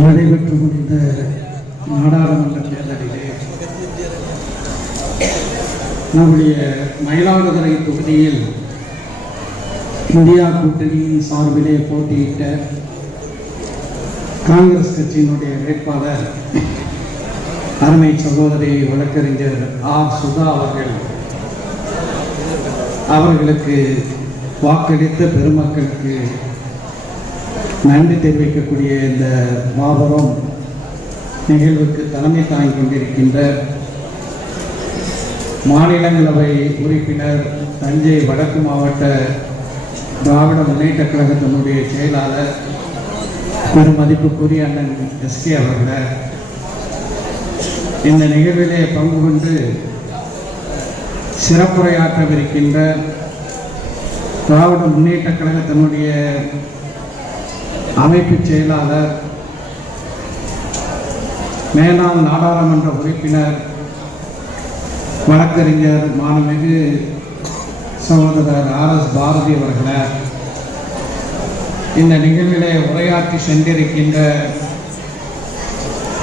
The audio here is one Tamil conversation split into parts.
நடைபெற்று முடிந்த நாடாளுமன்ற தேர்தலிலே நம்முடைய மயிலாடுதுறை தொகுதியில் இந்தியா கூட்டணியின் சார்பிலே போட்டியிட்ட காங்கிரஸ் கட்சியினுடைய வேட்பாளர் அருமை சகோதரி வழக்கறிஞர் ஆர் சுதா அவர்கள். அவர்களுக்கு வாக்களித்த பெருமக்களுக்கு நன்றி தெரிவிக்கக்கூடிய இந்த மாபெரும் நிகழ்வுக்கு தலைமை தாங்கிக் கொண்டிருக்கின்ற மாநிலங்களவை உறுப்பினர் தஞ்சை வடக்கு மாவட்ட திராவிட முன்னேற்ற கழகத்தினுடைய செயலாளர் பெருமதிப்புக்குரிய அண்ணன் எஸ்கே அவர்கள இந்த நிகழ்விலே பங்கு கொண்டு சிறப்புரையாற்றவிருக்கின்ற திராவிட முன்னேற்ற கழகத்தினுடைய அமைப்பு செயலாளர் மேனாள் நாடாளுமன்ற உறுப்பினர் வழக்கறிஞர் மாண்புமிகு சகோதரர் ஆர் எஸ் பாரதி அவர்களை இந்த நிகழ்விலே உரையாற்றி சென்றிருக்கின்ற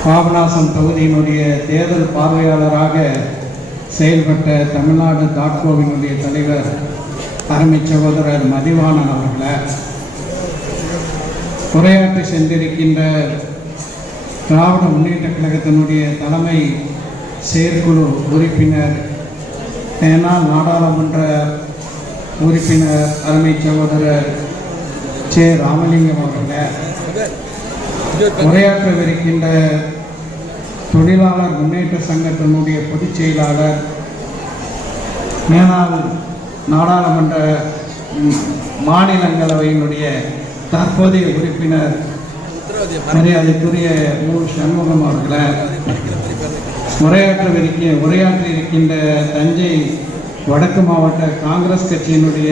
பாபநாசம் தொகுதியினுடைய தேர்தல் பார்வையாளராக செயல்பட்ட தமிழ்நாடு தாட்கோவினுடைய தலைவர் அருமை சகோதரர் மதிவாணன் அவர்களை உரையாற்றி சென்றிருக்கின்ற திராவிட முன்னேற்ற கழகத்தினுடைய தலைமை செயற்குழு உறுப்பினர் ஏனால் நாடாளுமன்ற உறுப்பினர் அருமை சகோதரர் சே ராமலிங்கம் அவர்களை உரையாற்றவிருக்கின்ற தொழிலாளர் முன்னேற்ற சங்கத்தினுடைய பொதுச் செயலாளர் மேனாள் நாடாளுமன்ற மாநிலங்களவையினுடைய தற்போதைய உறுப்பினர் மரியாதைக்குரிய மு. சண்முகம் அவர்களை உரையாற்றவிருக்க உரையாற்றி இருக்கின்ற தஞ்சை வடக்கு மாவட்ட காங்கிரஸ் கட்சியினுடைய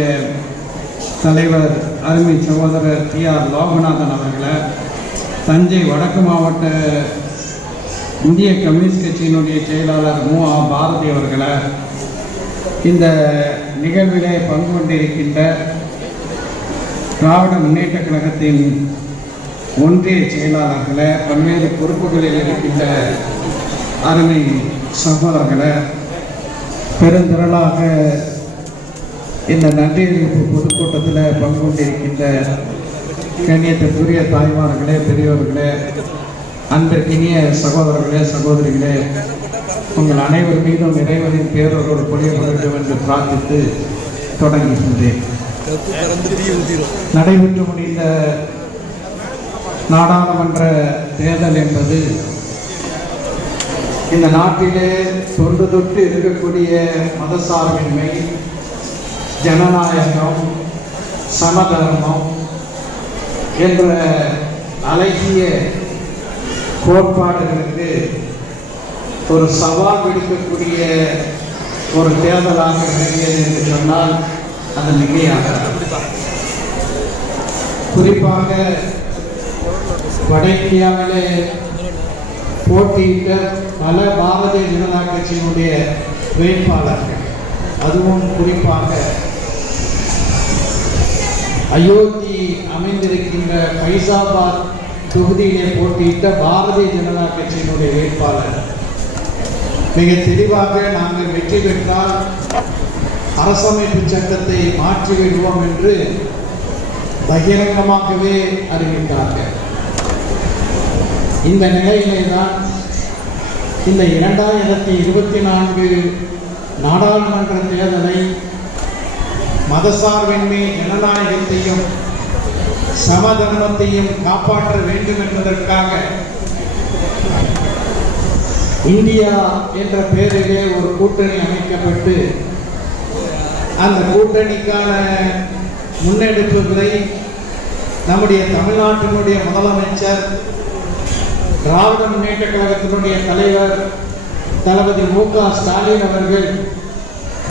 தலைவர் அருமை சகோதரர் டி. ஆர். லோகநாதன் அவர்களை தஞ்சை வடக்கு மாவட்ட இந்திய கம்யூனிஸ்ட் கட்சியினுடைய செயலாளர் மு ஆ பாரதி அவர்களை இந்த நிகழ்விலே பங்கு கொண்டிருக்கின்ற திராவிட முன்னேற்ற கழகத்தின் ஒன்றிய செயலாளர்களை பல்வேறு பொறுப்புகளில் இருக்கின்ற அருமை சகோதரர்களை பெருந்திரளாக இந்த நன்றி பொதுக்கூட்டத்தில் பங்கு கொண்டிருக்கின்ற கண்ணியத்திற்குரிய தாய்மார்களே பெரியோர்களே அன்பிற்கினிய சகோதரர்களே சகோதரிகளே உங்கள் அனைவர் மீதும் இறைவனின் பேரொரு பொழிய வேண்டும் என்று பிரார்த்தித்து தொடங்குகின்றேன். நடைபெற்று முடிந்த நாடாளுமன்ற தேர்தல் என்பது இந்த நாட்டிலே தொன்று தொட்டு இருக்கக்கூடிய மதசார்பின்மை ஜனநாயகம் சமதர்மம் என்ற அழகிய கோட்பாடுகளுக்கு ஒரு சவால் விடுக்கக்கூடிய ஒரு தேர்தலாக விளங்கியது என்று சொன்னால் அது மிகையாக குறிப்பாக வட இந்தியாவிலே போட்டியிட்ட பல பாரதிய ஜனதா கட்சியினுடைய வேட்பாளர்கள் அதுவும் குறிப்பாக அயோத்தி அமைந்திருக்கின்ற ஃபைசாபாத் தொகுதியிலே போட்டியிட்ட பாரதிய ஜனதா கட்சியினுடைய வேட்பாளர். மிக தெளிவாக நாங்கள் வெற்றி பெற்றால் அரசமைப்பு சட்டத்தை மாற்றிவிடுவோம் என்று பகிரங்கமாகவே அறிவித்தார்கள். இந்த நிலையிலே தான் இந்த இரண்டாயிரத்தி இருபத்தி நான்கு நாடாளுமன்ற தேர்தலை மதசார்பின்மை ஜனநாயகத்தையும் சமதர்மத்தையும் காப்பாற்ற வேண்டும் என்பதற்காக. இந்தியா என்ற பெயரிலே ஒரு கூட்டணி அமைக்கப்பட்டு அந்த கூட்டணிக்கான முன்னெடுப்புகளை நம்முடைய தமிழ்நாட்டினுடைய முதலமைச்சர் திராவிட முன்னேற்ற கழகத்தினுடைய தலைவர் தளபதி மு க ஸ்டாலின் அவர்கள்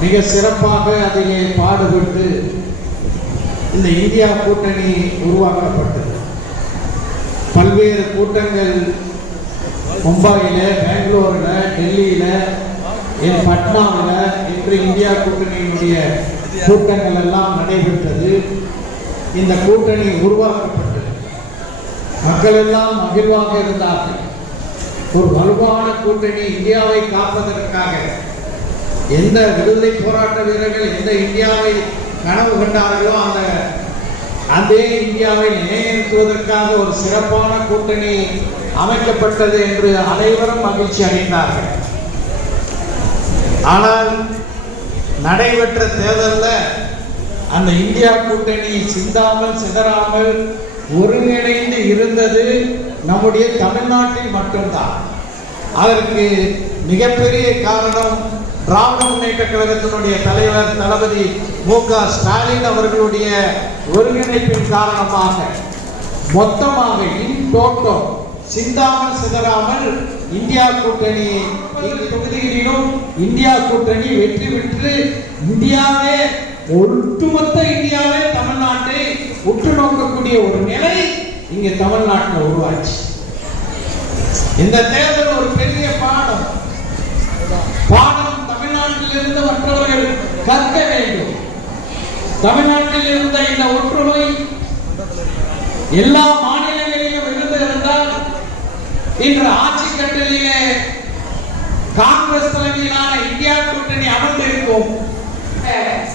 மிக சிறப்பாக அதிலே பாடுபட்டு இந்த இந்தியா கூட்டணி உருவாக்கப்பட்டது. பல்வேறு கூட்டங்கள் மும்பையில் பெங்களூரில் டெல்லியில் என் பட்னாவில் இன்று இந்தியா கூட்டணியினுடைய கூட்டங்கள் எல்லாம் நடைபெற்றது. இந்த கூட்டணி உருவாக்கப்பட்டது. மக்கள் எல்லாம் மகிழ்வாக இருந்தார்கள். ஒரு வலுவான கூட்டணி இந்தியாவை காப்பதற்காக எந்த விடுதலை போராட்ட வீரர்கள் எந்த இந்தியாவை கனவு கண்டார்களோ அந்த அதே இந்தியாவை நிலைநிறுத்துவதற்காக ஒரு சிறப்பான கூட்டணி அமைக்கப்பட்டது என்று அனைவரும் மகிழ்ச்சி அடைந்தார்கள். ஆனால் நடைபெற்ற தேர்தலில் அந்த இந்தியா கூட்டணி சிந்தாமல் சிதறாமல் ஒருங்கிணைந்து இருந்தது நம்முடைய தமிழ்நாட்டில் மட்டும்தான். அதற்கு மிகப்பெரிய காரணம் திராவிட முன்னேற்ற கழகத்தினுடைய தலைவர் தளபதி மு க ஸ்டாலின் அவர்களுடைய ஒருங்கிணைப்பின் காரணமாக மொத்தமாக இன் டோட்டோ சிந்தாமல் சிதறாமல் இந்தியா கூட்டணி தொகுதிகளிலும் இந்தியா கூட்டணி வெற்றி பெற்று இந்தியாவே ஒட்டுமொத்த இந்தியாவே தமிழ்நாட்டை உற்று நோக்கக்கூடிய ஒரு நிலை இங்க தமிழ்நாட்டில் உருவாச்சு. இந்த தேர்தல் ஒரு பெரிய பாடம். பாடம் இருந்து மற்றவர்கள் கற்க வேண்டும். தமிழ்நாட்டில் இருந்த இந்த ஒற்றுமை எல்லா மாநிலங்களிலும் இருந்து இருந்தால் இன்று ஆட்சி கட்டளிலே காங்கிரஸ் தலைமையிலான இந்தியா கூட்டணி அமர்ந்திருக்கும்.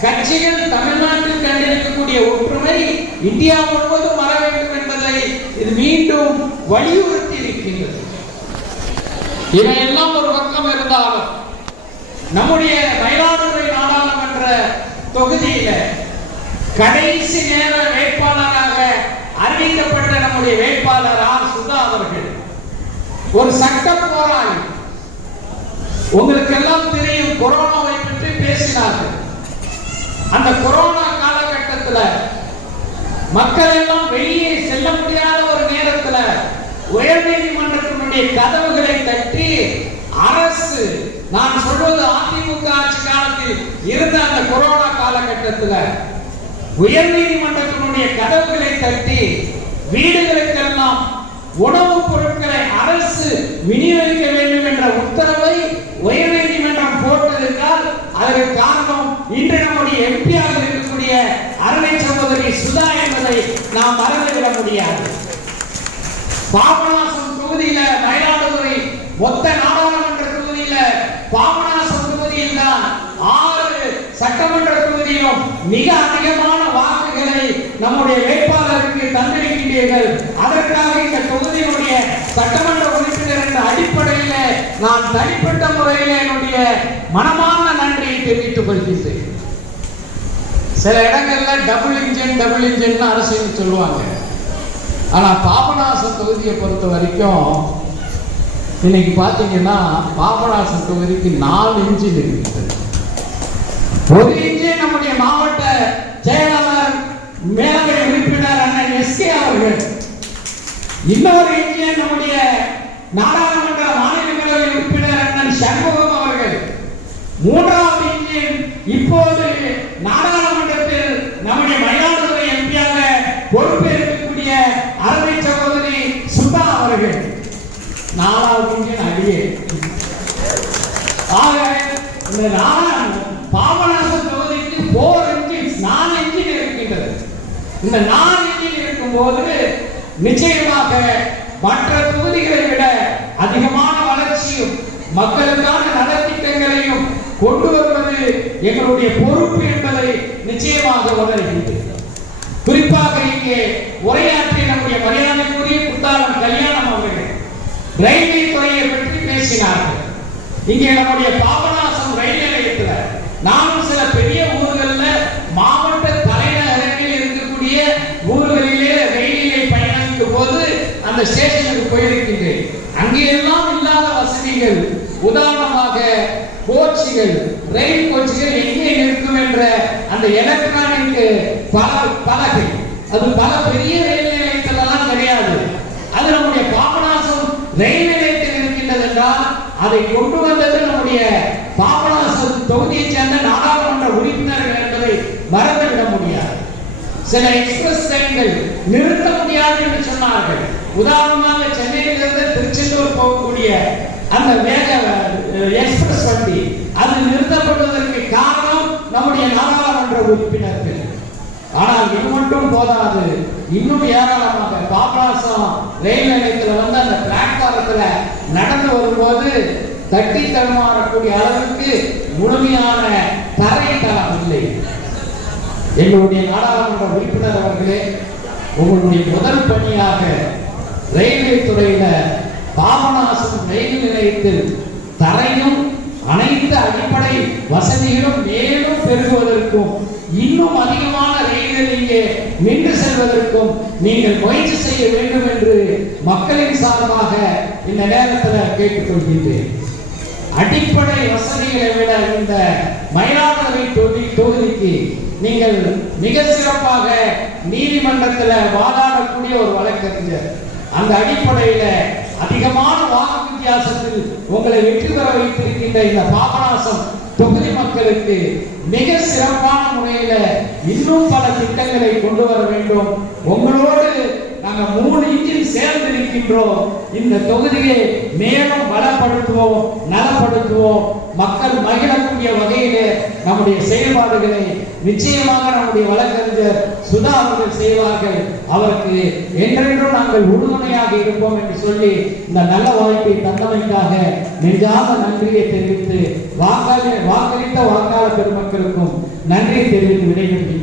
கட்சிகள் தமிழ்நாட்டில் கண்டிருக்கக்கூடிய ஒற்றுமை இந்தியா முழுவதும் வர வேண்டும் என்பதை இது மீண்டும் வலியுறுத்தி இருக்கின்றது இவையெல்லாம் ஒரு பக்கம் நம்முடைய மயிலாடுதுறை நாடாளுமன்ற தொகுதியில கடைசி நேர வேட்பாளராக அறிவிக்கப்பட்ட நம்முடைய வேட்பாளர் ஆர் சுதா அவர்கள். ஒரு சட்ட போராளி. உங்களுக்கு எல்லாம் தெரியும் கொரோனாவை பற்றி பேசினார்கள். அந்த கொரோனா காலகட்டத்தில் மக்கள் எல்லாம் வெளியே செல்ல முடியாத ஒரு நேரத்தில் உயர்நீதிமன்றத்தினுடைய கதவுகளை தட்டி அரசு நான் சொல்வது அதிமுக ஆட்சி காலத்தில் இருந்த அந்த கொரோனா காலகட்டத்தில் உயர்நீதிமன்றத்தினுடைய கதவுகளை தட்டி வீடுகளுக்கெல்லாம் உணவுப் பொருட்களை அரசு விநியோகிக்க வேண்டும் என்ற உத்தரவை உயர்நீதிமன்றம் போட்டதென்றால் அதற்கு காரணம் இன்று நம்முடைய எம்பியாக இருக்கக்கூடிய அருணை சகோதரி சுதா என்பதை நாம் மறந்துவிட முடியாது. பாபநாசம் தொகுதியில மயிலாடுதுறை மொத்த பாபநாசம் தொகுதியில் தான் ஆறு சட்டமன்ற தொகுதியிலும் மிக அதிகமான வாக்குகளை நம்முடைய வேட்பாளருக்கு தந்திருக்கின்றீர்கள். அதற்காக இந்த தொகுதியினுடைய சட்டமன்ற உறுப்பினர் என்ற அடிப்படையில் நான் தனிப்பட்ட முறையில் என்னுடைய மனமான நன்றியை தெரிவித்துக் கொள்கின்றேன். சில இடங்கள்ல டபுள் இன்ஜின் டபுள் இன்ஜின் அரசியல் சொல்லுவாங்க. ஆனா பாபநாசம் தொகுதியை பொறுத்த வரைக்கும் இன்னைக்கு பாத்தீங்கன்னா பாபநாசம் தொகுதிக்கு நாலு இன்ஜின் இருக்குது ஒரு இன்ஜின் நம்முடைய மாவட்ட செயலாளர் மேலவை உறுப்பினர் அண்ணன் எஸ்கே அவர்கள். இன்னொரு இன்ஜின் நம்முடைய நாடாளுமன்ற மாநிலங்களவை உறுப்பினர் அண்ணன் சண்முகம் அவர்கள். மூன்றாவது இன்ஜின் இப்போது நாடாளுமன்றத்தில் நம்முடைய மயிலாடுதுறை எம்பியாக பொறுப்பு நாலாவது இன்ஜின் அடியே. ஆக இந்த நாலா- பாபநாசம் தொகுதிக்கு போர் இன்ஜின் நாலு இன்ஜின் இருக்கின்றது. இந்த நாலு இன்ஜின் இருக்கும்போது நிச்சயமாக மற்ற தொகுதிகளை விட அதிகமான வளர்ச்சியும் மக்களுக்கான நலத்திட்டங்களையும் கொண்டு வருவது எங்களுடைய பொறுப்பு என்பதை நிச்சயமாக உணர்கின்றது குறிப்பாக இங்கே உரையாற்றி நம்முடைய மரியாதைக்குரிய குத்தாலம் கல்யாணம் அவர்கள் ரயில்வே துறையை பற்றி பேசினார்கள். இங்கே நம்முடைய பாபநாசம் ரயில் நிலையத்தில் நானும் சில பெரிய ஊர்களில் மாவட்ட தலைநகரங்களில் இருக்கக்கூடிய ஊர்களிலே ரயிலிலே பயணிக்கும் போது அந்த ஸ்டேஷனுக்கு போயிருக்கின்றேன். அங்கே எல்லாம் இல்லாத வசதிகள் உதாரணமாக கோச்சுகள் ரயில் கோச்சுகள் எங்கே இருக்கும் என்ற அந்த எலக்ட்ரானிக் பல பலகை. அது பல பெரிய ரயில் நிலையத்திலலாம் கிடையாது அது நம்முடைய பாபநாசம் ரயில் நிலையத்தில் இருக்கின்றது என்றால் அதை கொண்டு வந்தது நம்முடைய பாபநாசம் தொகுதியைச் சேர்ந்த நாடாளுமன்ற உறுப்பினர்கள் என்பதை மறந்துவிட முடியாது. சில எக்ஸ்பிரஸ் ட்ரெயின்கள் நிறுத்த முடியாது என்று சொன்னார்கள். உதாரணமாக சென்னையிலிருந்து திருச்செந்தூர் போகக்கூடிய அந்த வேக எக்ஸ்பிரஸ் வண்டி அது நிறுத்தப்படுவதற்கு காரணம் நம்முடைய நாடாளுமன்ற உறுப்பினர்கள். ஆனால் இது மட்டும் போதாது. இன்னும் ஏராளமாக பாபநாசம் ரயில் நிலையத்துல வந்து அந்த பிளாட்பாரத்துல நடந்து வரும்போது தட்டி தடுமாறக்கூடிய அளவுக்கு முழுமையான தரை தளம் இல்லை. எங்களுடைய நாடாளுமன்ற உறுப்பினர் அவர்களே உங்களுடைய முதல் பணியாக ரயில்வே துறையில பாபநாசம் ரயில் நிலையத்தில் தரையும் அனைத்து அடிப்படை வசதிகளும் மேலும் பெருகுவதற்கும் இன்னும் அதிகமான ரயில்கள் இங்கே நின்று செல்வதற்கும் நீங்கள் முயற்சி செய்ய வேண்டும் என்று மக்களின் சார்பாக இந்த நேரத்தில் கேட்டுக்கொள்கின்றேன். அடிப்படை வசதிகளை விட இந்த மயிலாடுதுறை தொகுதி தொகுதிக்கு நீங்கள் மிக சிறப்பாக நீதிமன்றத்தில் வாதாடக்கூடிய ஒரு வழக்கறிஞர். அந்த அடிப்படையில அதிகமான வாக்கு வித்தியாசத்தில் உங்களை வெற்றி பெற வைத்திருக்கின்ற இந்த பாபநாசம் தொகுதி மக்களுக்கு மிக சிறப்பான முறை திட்டங்களை கொண்டு வர வேண்டும். உங்களோடு நாங்க மூணு இன்ச்சில் சேர்ந்து இருக்கின்றோம் இந்த தொகுதியை மேலும் பலப்படுத்துவோம் நலப்படுத்துவோம். மக்கள் மகிழக்கூடிய வகையிலே நம்முடைய செயல்பாடுகளை நிச்சயமாக நம்முடைய வழக்கறிஞர் சுதா அவர்கள் செய்வார்கள். அவருக்கு என்றென்றும் நாங்கள் உறுதுணையாக இருப்போம் என்று சொல்லி இந்த நல்ல வாய்ப்பை தந்தமைக்காக நெஞ்சாத நன்றியை தெரிவித்து வாக்காளர் வாக்களித்த வாக்காளர் பெருமக்களுக்கும் நன்றியை தெரிவித்து விடைபெறுகிறேன்.